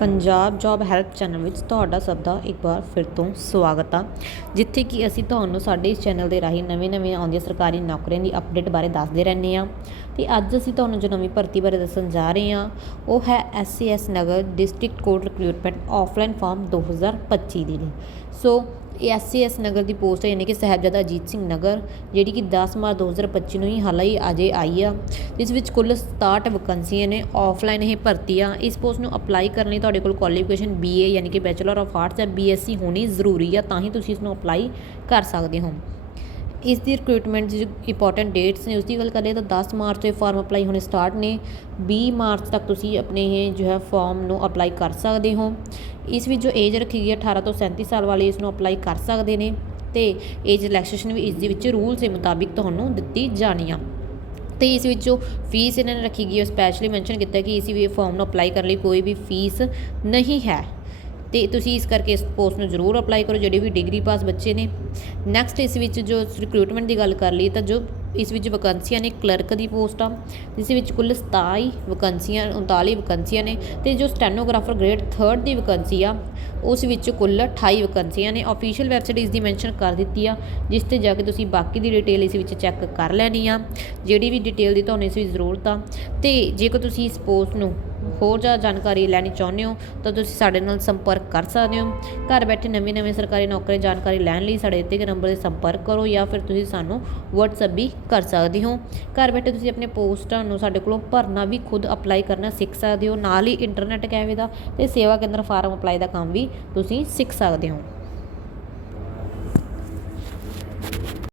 Punjab job help channel ਵਿੱਚ ਤੁਹਾਡਾ ਸਭ ਦਾ ਇੱਕ ਵਾਰ ਫਿਰ ਤੋਂ ਸਵਾਗਤ ਆ। ਜਿੱਥੇ ਕਿ ਅਸੀਂ ਤੁਹਾਨੂੰ ਸਾਡੇ ਇਸ ਚੈਨਲ ਦੇ ਰਾਹੀਂ ਨਵੇਂ-ਨਵੇਂ ਆਉਂਦੀਆਂ ਸਰਕਾਰੀ ਨੌਕਰੀਆਂ ਦੀ ਅਪਡੇਟ ਬਾਰੇ ਦੱਸਦੇ ਰਹਿੰਦੇ ਆ ਤੇ ਅੱਜ ਅਸੀਂ ਤੁਹਾਨੂੰ ਜੋ ਨਵੀਂ ਭਰਤੀ ਬਾਰੇ ਦੱਸਣ ਜਾ ਰਹੇ ਹਾਂ, ਉਹ ਹੈ SCS Nagar district court recruitment offline form 2025 ਦੀ। ਲਈ ਸੋ ਐਸਸੀਐਸ ਨਗਰ ਦੀ ਪੋਸਟ ਹੈ, ਯਾਨੀ ਕਿ ਸਾਹਿਬਜ਼ਾਦਾ ਅਜੀਤ ਸਿੰਘ ਨਗਰ, ਜਿਹੜੀ ਕਿ 10 ਮਾਰਚ 2025 ਨੂੰ ਹੀ ਹਾਲੇ ਹੀ ਅਜੇ ਆਈ ਆ। ਇਸ ਵਿੱਚ ਕੁੱਲ 67 ਵੈਕੈਂਸੀਆਂ ਨੇ ਆਫਲਾਈਨ ਇਹ ਭਰਤੀ ਆ। ਇਸ ਪੋਸਟ ਨੂੰ ਅਪਲਾਈ ਕਰਨ ਲਈ ਤੁਹਾਡੇ ਕੋਲ ਕੁਆਲੀਫਿਕੇਸ਼ਨ ਬੀਏ ਯਾਨੀ ਕਿ ਬੈਚਲਰ ਆਫ ਆਰਟਸ ਜਾਂ ਬੀਐਸਸੀ ਹੋਣੀ ਜ਼ਰੂਰੀ ਆ, ਤਾਂ ਹੀ ਤੁਸੀਂ ਇਸ ਨੂੰ ਅਪਲਾਈ ਕਰ ਸਕਦੇ ਹੋ। ਇਸ ਦੀ ਰਿਕਰੂਟਮੈਂਟ ਦੀ ਇੰਪੋਰਟੈਂਟ ਡੇਟਸ ਨੇ ਉਸ ਦੀ ਗੱਲ ਕਰੀਏ ਤਾਂ ਦਸ ਮਾਰਚ ਤੋਂ ਇਹ ਫਾਰਮ ਅਪਲਾਈ ਹੋਣੇ ਸਟਾਰਟ ਨੇ। ਵੀਹ ਮਾਰਚ ਤੱਕ ਤੁਸੀਂ ਆਪਣੇ ਇਹ ਜੋ ਹੈ ਫਾਰਮ ਨੂੰ ਅਪਲਾਈ ਕਰ ਸਕਦੇ ਹੋ। ਇਸ ਵਿੱਚ ਜੋ ਏਜ ਰੱਖੀ ਗਈ ਹੈ 18 ਤੋਂ 37 ਸਾਲ ਵਾਲੇ ਇਸ ਨੂੰ ਅਪਲਾਈ ਕਰ ਸਕਦੇ ਨੇ ਤੇ ਏਜ ਰਿਲੈਕਸੇਸ਼ਨ ਵੀ ਇਸ ਦੇ ਵਿੱਚ ਰੂਲਸ ਦੇ ਮੁਤਾਬਿਕ ਤੁਹਾਨੂੰ ਦਿੱਤੀ ਜਾਣੀ ਆ। ਤੇ ਇਸ ਵਿੱਚ ਜੋ ਫੀਸ ਇਹਨਾਂ ਨੇ ਰੱਖੀ ਗਈ ਹੈ ਸਪੈਸ਼ਲੀ ਮੈਂਸ਼ਨ ਕੀਤਾ ਕਿ ਇਸ ਵੀ ਫਾਰਮ ਨੂੰ ਅਪਲਾਈ ਕਰਨ ਲਈ ਕੋਈ ਵੀ ਫੀਸ ਨਹੀਂ ਹੈ। ਤੇ ਤੁਸੀਂ ਇਸ ਕਰਕੇ ਇਸ ਪੋਸਟ ਨੂੰ ਜ਼ਰੂਰ ਅਪਲਾਈ ਕਰੋ, ਜਿਹੜੇ ਵੀ ਡਿਗਰੀ ਪਾਸ ਬੱਚੇ ਨੇ। ਨੈਕਸਟ ਇਸ ਵਿੱਚ ਜੋ ਰਿਕਰੂਟਮੈਂਟ ਦੀ ਗੱਲ ਕਰ ਲਈ ਤਾਂ ਜੋ ਇਸ ਵਿੱਚ ਵੈਕੈਂਸੀਆਂ ਨੇ ਕਲਰਕ ਦੀ ਪੋਸਟ ਆ। ਜਿਸ ਵਿੱਚ ਕੁੱਲ 27 ਵੈਕੈਂਸੀਆਂ 39 ਵੈਕੈਂਸੀਆਂ ਨੇ ਤੇ ਜੋ ਸਟੈਨੋਗ੍ਰਾਫਰ ਗ੍ਰੇਡ 3rd ਦੀ ਵੈਕੈਂਸੀ ਆ, ਉਸ ਵਿੱਚ ਕੁੱਲ 28 ਵੈਕੈਂਸੀਆਂ ਨੇ। ਅਫੀਸ਼ੀਅਲ ਵੈਬਸਾਈਟ ਇਸ ਦੀ ਮੈਂਸ਼ਨ ਕਰ ਦਿੱਤੀ ਆ, ਜਿਸ ਤੇ ਜਾ ਕੇ ਤੁਸੀਂ ਬਾਕੀ ਦੀ ਡਿਟੇਲ ਇਸ ਵਿੱਚ ਚੈੱਕ ਕਰ ਲੈਣੀ ਆ। ਜਿਹੜੀ ਵੀ ਡਿਟੇਲ ਦੀ ਤੁਹਾਨੂੰ ਇਸ ਵਿੱਚ ਜ਼ਰੂਰਤ ਆ। ਤੇ ਜੇਕਰ ਤੁਸੀਂ ਇਸ ਪੋਸਟ ਨੂੰ ਹੋਰ ਜ਼ਿਆਦਾ ਜਾਣਕਾਰੀ ਲੈਣੀ ਚਾਹੁੰਦੇ ਹੋ, ਤਾਂ ਤੁਸੀਂ ਸਾਡੇ ਨਾਲ ਸੰਪਰਕ ਕਰ ਸਕਦੇ ਹੋ। ਘਰ ਬੈਠੇ ਨਵੀਂ ਨਵੀਂ ਸਰਕਾਰੀ ਨੌਕਰੀ ਜਾਣਕਾਰੀ ਲੈਣ ਲਈ ਸਾਡੇ ਦਿੱਤੇ ਗਏ ਨੰਬਰ 'ਤੇ ਸੰਪਰਕ ਕਰੋ ਜਾਂ ਫਿਰ ਤੁਸੀਂ ਸਾਨੂੰ WhatsApp ਵੀ ਕਰ ਸਕਦੇ ਹੋ। ਘਰ ਬੈਠੇ ਤੁਸੀਂ ਆਪਣੇ ਪੋਸਟਾਂ ਨੂੰ ਸਾਡੇ ਕੋਲੋਂ ਭਰਨਾ ਵੀ ਖੁਦ ਅਪਲਾਈ ਕਰਨਾ ਸਿੱਖ ਸਕਦੇ ਹੋ। ਨਾਲ ਹੀ ਇੰਟਰਨੈਟ ਕੈਫੇ ਦਾ ਤੇ ਸੇਵਾ ਕੇਂਦਰ ਫਾਰਮ ਅਪਲਾਈ ਦਾ ਕੰਮ ਵੀ ਤੁਸੀਂ ਸਿੱਖ ਸਕਦੇ ਹੋ।